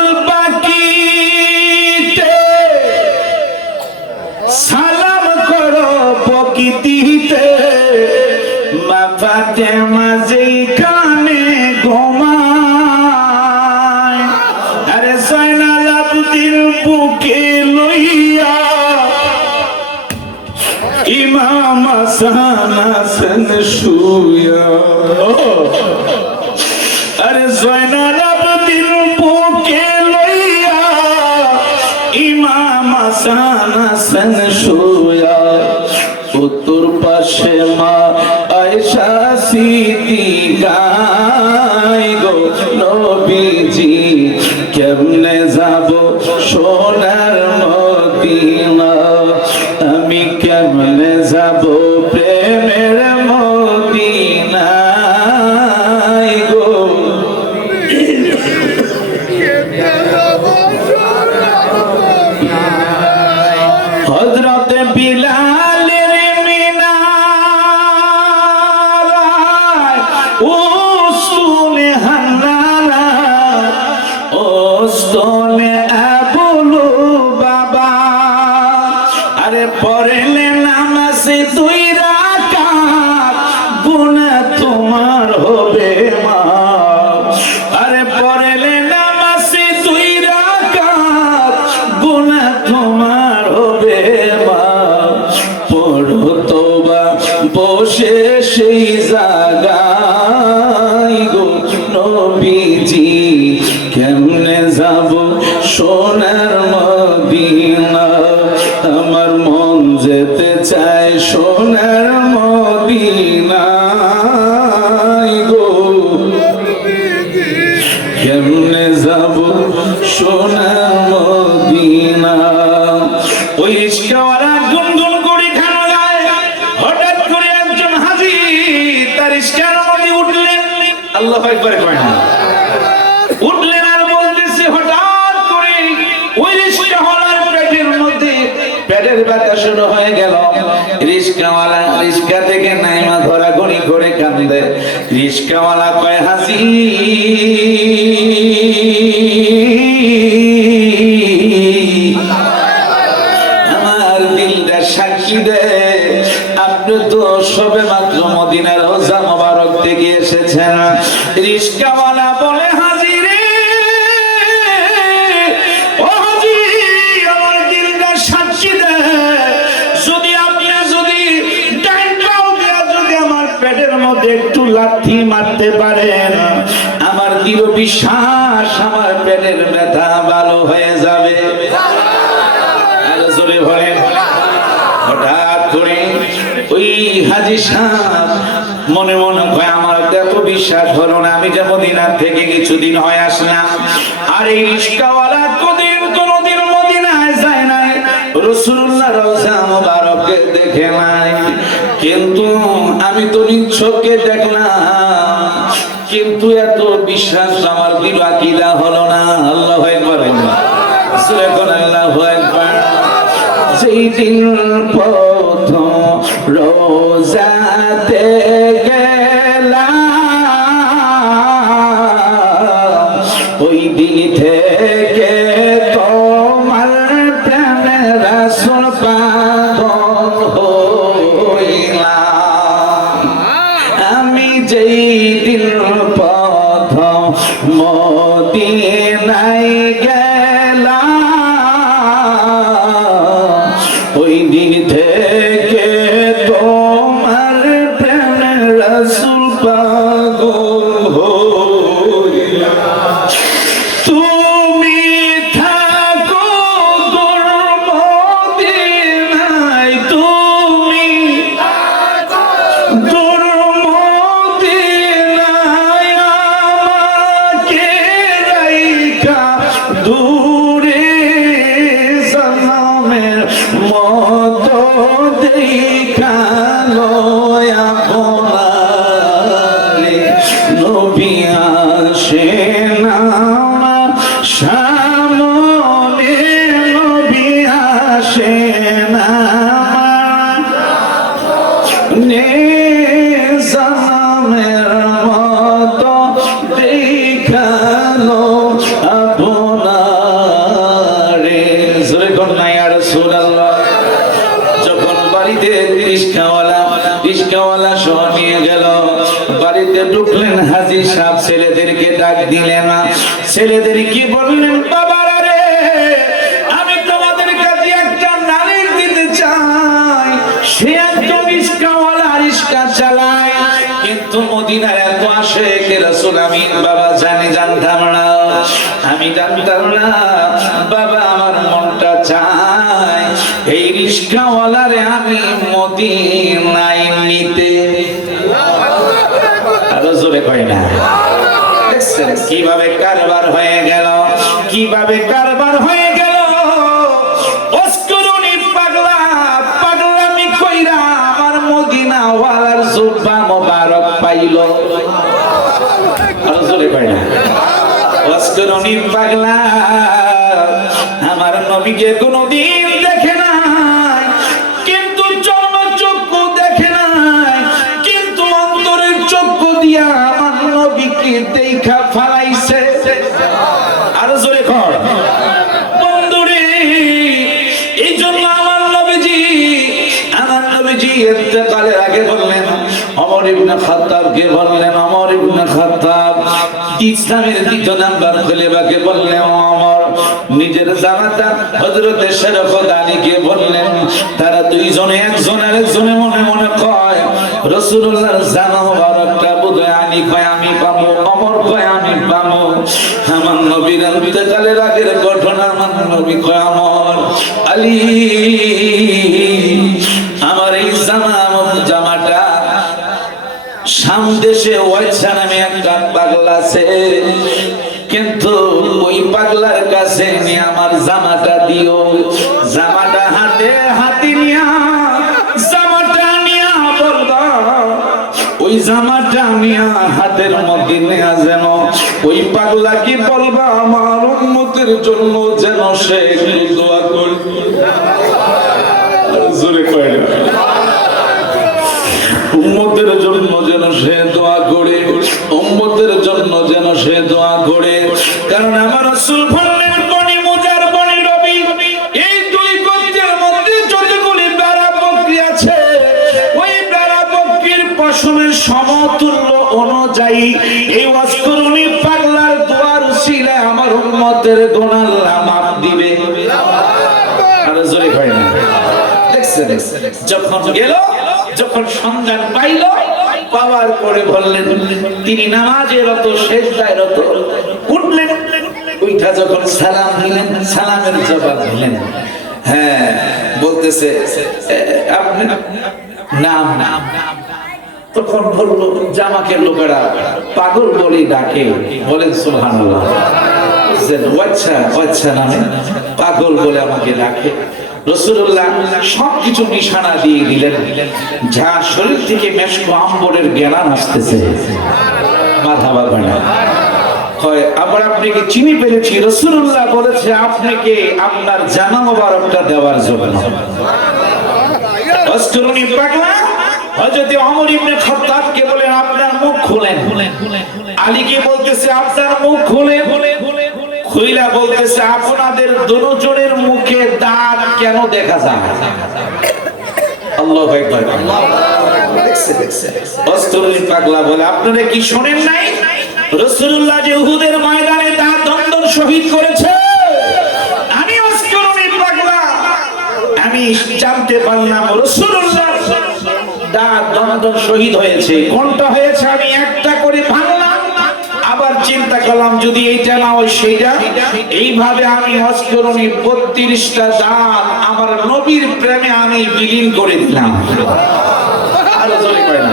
সালাম করো প্রকৃতিতে, মা ফাতেমা যেখানে ঘুমায়। আরে জয়নাল আবদিন বুকে লইয়া ইমাম হাসান হাসান শুয়া। আরে জয়নাল আবদিন বুকে লইয়া ইমাম হাসান হাসান শুয়া। উত্তর পাশে মা আয়েশা সিদ্দিকা গো নবীজি, কেমনে যাব সোনার মদিনা, আমি কেমনে যাব প্রেমের মদিনা গো। হযরত বিলালের মিনারায় উসুলে হান্নানা ওস্তনে আবুলু বাবা। আরে পড়লে নামাজে 2 রাকাত, গুনাহ তোমার হবে মা। আরে পড়লে নামাজে 2 রাকাত, গুনাহ তোমার হবে মা। পড়ো তোবা বসে সেই জায়গায় গো নবীজি, কেমনে যাব সোনার মদিনা। আমার মন যেতে চায় সোনার মদিনা গো, কেমনে যাব সোনার মদিনা। ওই রিস্কাওয়ালা গুনগুন করে খানো যায়, হঠাৎ করে একজন হাজী তার রিস্কার মধ্যে উঠলেন। আল্লাহু আকবার কয় না, উঠলেন আর বলতেছে, হঠাৎ করে ওই রিস্কাওয়ালার পেটের মধ্যে পেটের ব্যথা শুরু হয়ে গেল। রিস্কাওয়ালা রিস্কা থেকে নাইমা ঘোরাঘুরি করে কান্দে। রিস্কাওয়ালা কয়, হাজী আমার দিলটা সাক্ষী দে, আপনি তো সবে মাত্র মদিনার রওজা মোবারক থেকে এসেছেন। রিস্কাওয়ালা বলে, হাজী রে, ও হাজী, আমার দিলটা সাক্ষী দে, যদি আপনি যদি ডাইন পাও দিয়া যদি আমার পেটের মধ্যে একটু লাথি মারতে পারেন, আমার দৃঢ় বিশ্বাস আমার পেটের ব্যথা ভালো হয়ে যাবে। হঠাৎ করে ওই হাজী সাহেব মনে মনে কয়, আমার এত বিশ্বাস হলো না, আমি যে মদিনার থেকে কিছুদিন হয়ে আসলাম, আর এই রিস্কাওয়ালা কোনদিন মদিনায় যায় না, রাসূলুল্লাহ রওজা মুবারকে দেখে নাই, কিন্তু আমি তো নিচ্ছকে দেখলাম, কিন্তু এত বিশ্বাস আমার দিল আকীদা হলো না। আল্লাহু আকবার, আল্লাহু আকবার। যেই দিন প্রথম রোজাতে গেলাম, ওই দিন থেকে তোমার প্রেমে রাসূল পাগল হইলাম। আমি যেই দিন প্রথম মদিনায় গেলাম, ওই দিন থেকে তোমার প্রেমে রাসূল পাগল হইলাম। তুমি থাকো দূর মদিনায়, তুমি দূর মদিনায়, আমাকে রাইখা দূরে জনমের মতো দেখালো আপনারে। নবী আসেন আমার সামনে, নবী আসেন আমার জনমের মতো দেখালো আপনারে। জোরে কন্যা ইয়া রাসূলুল্লাহ। যখন বাড়িতে রিস্কাওয়ালা সহ নিয়ে গেল, বাড়িতে ঢুকলেন হাজী সাহেব, ছেলেদেরকে ডাক দিলেন। ছেলেদের কি বললেন, বাবারা রে, আমি তোমাদের কাছে একটা নালিশ দিতে চাই। সে একজন রিস্কাওয়ালা, রিস্কা চালায়, কিন্তু মদিনায় এত আশেক রাসূল আমি বাবা জানতাম না, আমি জানতাম না বাবা। আমার মনটা চায় এই রিস্কাওয়ালারে আমি মদিনায় নিতে। আরো জোরে কয় না। দেখছেন কিভাবে কারবার হয়ে গেল, কিভাবে কারবার হয়ে গেল। অস্করুনি পাগলা, পাগলামি কইরা আমার মদিনা ওয়ালার জুব্বা মোবারক পাইল। আরো জোরে কয় না। অস্করুনি পাগলা আমার নবীকে কোনদিন দেখে নাই, কিন্তু চর্মচক্ষু দেখে নাই, কিন্তু অন্তরের চক্ষু দিয়া আমার নবীকে দেখা ফালাইছে। আরো জোরে কর বন্ধুরে। এই জন্য আমার নবীজি ইন্তেকালের আগে বললেন, ওমর ইবনে খাত্তাবকে বললেন, ওমর ইবনে খাত্তাব ইসলামের দ্বিতীয় নাম্বার খলিফাকে বললেন, ওমর নিজের জামাতা হযরত শরফত আলীকে বললেন। তারা দুইজনে একজন আরেকজনে মনে মনে কয়, রাসূলুল্লাহর জামা মুবারকটা বুঝে আলী কয় আমি পাবো, ওমর কয় আমি পাবো। আমার নবীর ইন্তেকালের আগের ঘটনা আমার নবী কয়, ওমর আলী আমার এই জামাটা শাম দেশে ওয়াইছা নামে একটা পাগলা আছে, কিন্তু ওই পাগলার কাছে নিয়ে আমার জামাটা দিও। জামাটা হাতে নিয়া জামাটা নিয়া বলবা, ওই জামাটা নিয়া হাতের মধ্যে নেয়া যেন ওই পাগলা কি বলবা আমার উম্মতের জন্য যেন সে দোয়া করবে। জোরে কয় না। উম্মতের জন্য যেন সে দোয়া করে, উম্মতের জন্য যেন সে দোয়া করে। কারণ আমার রাসূল বললেন, বনি মুজার বনি রবি, এই দুই গোত্রের মধ্যে যতগুলি বেড়া বকরি আছে, ওই বেড়া বকরির পশমের সমতুল্য অনুযায়ী এই ওয়াজকুরুনি পাগলার দোয়ার উসিলায় আমার উম্মতের গুনাহ আল্লাহ মাফ দিবে। আর জোরে হয় না। দেখছেন যখন গেল, যখন সন্ধান পাইল, পাওয়ার পরে বললেন, তিনি নামাজে রত, সেজদায় রত, উঠলেন, উঠা যখন সালাম দিলেন, সালামের জবাব দিলেন। হ্যাঁ বলতেছে আপনি নাম, তখন বলল জামাকে লোকেরা পাগল বলে ডাকে, বলেন সুবহানাল্লাহ। আচ্ছা আচ্ছা নামে পাগল বলে আমাকে ডাকে। রাসূলুল্লাহ সবকিছু নিশানা দিয়ে দিলেন, যা শরীর থেকে মেশক আম্বরের জ্ঞান আসতেছে, মাথা বাঁধবে না। হয় আবার আপনাকে চিনি পেরেছি, রাসূলুল্লাহ বলেছে আপনাকে আপনার জামা মোবারকটা দেওয়ার জন্য। অস্করণী পাগলা হযরত ওমর ইবনে খাত্তাবকে বলেন আপনার মুখ খুলেন, আলীকে বলতেছে আপনার মুখ খুলেন, খুইলা বলতেছে আপনাদের দুজনের মুখে দাঁত কেন দেখা যায়? আল্লাহু আকবার। অস্করণী পাগলা বলে আপনারা কি শোনেন নাই রাসূলুল্লাহ যে উহুদের ময়দানে তার দন্দন শহীদ করেছে? আমি অস্করণী পাগলা আমি জানতে পারলাম রাসূলুল্লাহ তার দন্দন শহীদ হয়েছে। কোনটা হয়েছে আমি একটা করে ভাঙলাম, আবার চিন্তা করলাম যদি এইটা না হয় সেইটা, এইভাবে আমি অস্করণী 32টা দাঁত আমার নবীর প্রেমে আমি বিলীন করে দিলাম। আরো জোরে কয় না।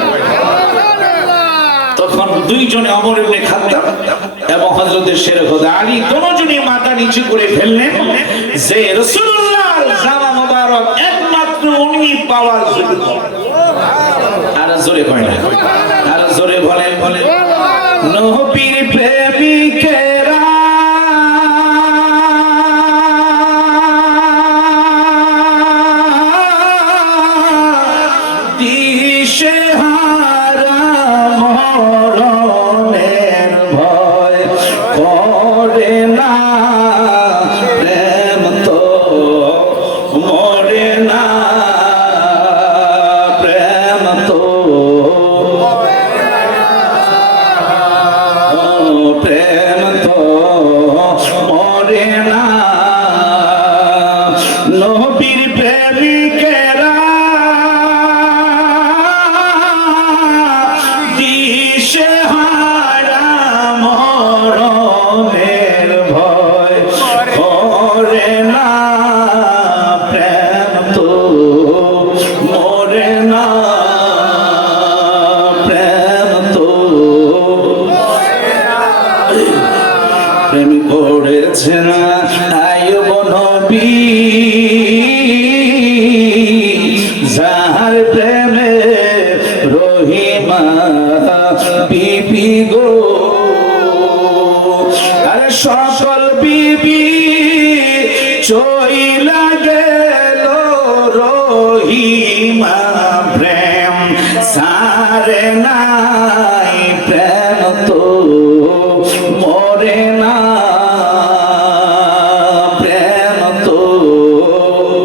তখন দুইজনে ওমর ইবনে খাত্তাব এবং হযরত শেরখুদা আলী দুজনে মাথা নিচু করে ফেললেন যে রাসূলুল্লাহর জামা মোবারক একমাত্র উনি পাওয়ার যোগ্য। আর জোরে কয় না, আর জোরে বলেন নবীর প্রেমিকেরা দিশে হারা মরণের ভয় করে না, প্রেম তো মরে না, প্রেম তো প্রেম তো মরে না। নবীর প্রেমিকেরা দিশে হারা মরণের ভয় করে না, প্রেম তো মরে না, প্রেম তো প্রেম করেছে না আইয়ুব নবী, যাহার প্রেমে রহিমা বিবি গো। আরে সকল বিবি চইলা গেল, রহিমা প্রেম সারে নাই, প্রেম তো মরে না, প্রেম তো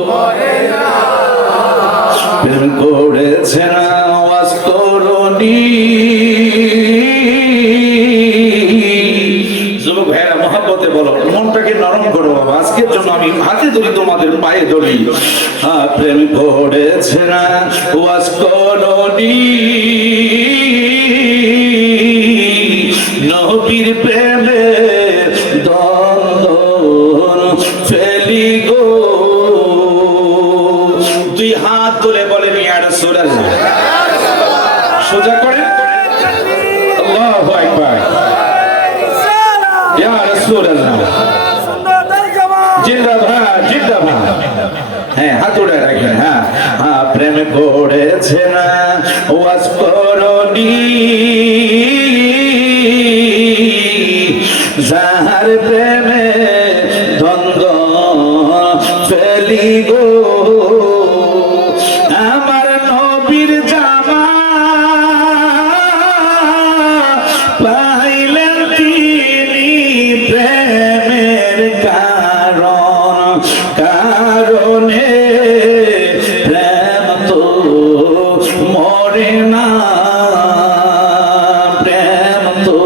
মরে না। প্রেম করেছে না অস্করণী। যুবক ভাইরা মহব্বতে বলো, মনটাকে নরম করো বাবা, আজকের জন্য আমি হাতে ধরি তোমাদের পায়ে ধরি। প্রেম করেছে না অস্করণী, নবীর প্রেমে দ্বন্দ্ব ফেলি গো। দুই হাত তুলে বলেন ইয়া রাসূলুল্লাহ, সোজা করেন আল্লাহু আকবার, ইয়া রাসূলুল্লাহ জিন্দাবাদ জিন্দাবাদ। হ্যাঁ হাত উড়ে রাখেন। হ্যাঁ হ্যাঁ প্রেম করেছে না অস্করণী, যাহার প্রেমে দ্বন্দ্ব ফেলি গো। আমার নবীর জামা পাইলেন তিনি প্রেমের কারণে, প্রেম তো মরে না, প্রেম তো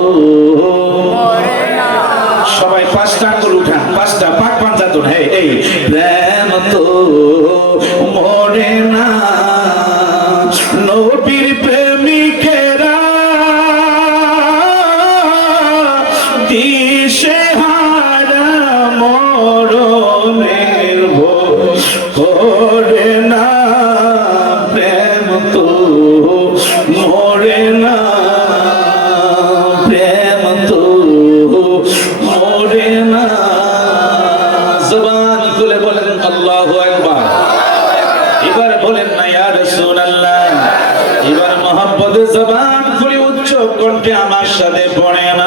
সবাই 5টা আঙ্গুল উঠান, 5টা পাক পাঞ্জাতন। হে এই প্রেম তো মরে না, নবীর প্রেমিকেরা দিশে হারা মরণের ভয় করে না, প্রেম তো মরে না, প্রেম তো মরে না। জবান খুলে বলেন আল্লাহু আকবার। না ইয়া রাসূলুল্লাহ। এবার মহব্বতে জবান খুলে উচ্চ কণ্ঠে আমার সাথে পড়েন